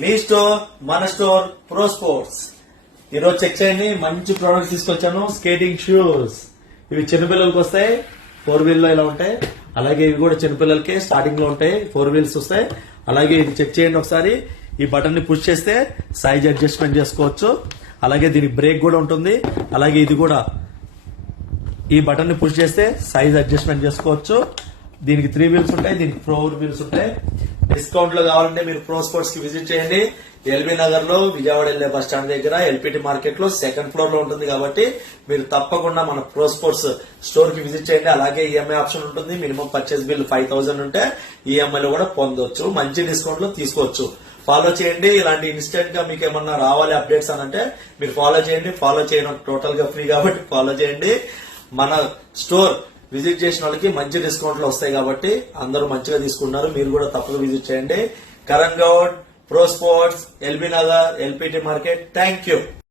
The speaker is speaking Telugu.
మీ స్టోర్ మన స్టోర్ ప్రో స్పోర్ట్స్. ఈరోజు చెక్ చేయండి, మంచి ప్రోడక్ట్ తీసుకొచ్చాను. Skating shoes. ఇవి చిన్నపిల్లలకి వస్తాయి, 4 వీల్ లో ఇలా ఉంటాయి. అలాగే ఇవి కూడా చిన్నపిల్లలకి స్టార్టింగ్ లో ఉంటాయి, 4 వీల్స్ వస్తాయి. అలాగే ఇది చెక్ చేయండి ఒకసారి. ఈ బటన్ ని పుష్ చేస్తే సైజ్ అడ్జస్ట్మెంట్ చేసుకోవచ్చు. అలాగే దీనికి బ్రేక్ కూడా ఉంటుంది. అలాగే ఇది కూడా ఈ బటన్ ని పుష్ చేస్తే సైజ్ అడ్జస్ట్మెంట్ చేసుకోవచ్చు. దీనికి 3 వీల్స్ ఉంటాయి, దీనికి 4 వీల్స్ ఉంటాయి. డిస్కౌంట్ లో కావాలంటే మీరు ప్రో స్పోర్ట్స్ కి విజిట్ చేయండి. ఎల్బీ నగర్ లో విజయవాడ వెళ్లే బస్ స్టాండ్ దగ్గర ఎల్పిటి మార్కెట్ లో 2nd ఫ్లోర్ లో ఉంటుంది. కాబట్టి మీరు తప్పకుండా మన ప్రో స్పోర్ట్స్ స్టోర్ కి విజిట్ చేయండి. అలాగే ఈఎంఐ ఆప్షన్ ఉంటుంది. మినిమం పర్చేస్ బిల్ 5000 ఉంటే ఈఎంఐ లో కూడా పొందొచ్చు. మంచి డిస్కౌంట్ లో తీసుకోవచ్చు. ఫాలో చేయండి. ఇలాంటి ఇన్స్టెంట్ గా మీకు ఏమన్నా రావాలి అప్డేట్స్ అని అంటే మీరు ఫాలో చేయండి. ఫాలో చేయడం టోటల్ గా ఫ్రీ కాబట్టి ఫాలో చేయండి. మన స్టోర్ విజిట్ చేసిన వాళ్ళకి మంచి డిస్కౌంట్లు వస్తాయి కాబట్టి అందరూ మంచిగా తీసుకున్నారు. మీరు కూడా తప్పక విజిట్ చేయండి. Karan Goud, pro sports, LB Nagar, LPT market. Thank you.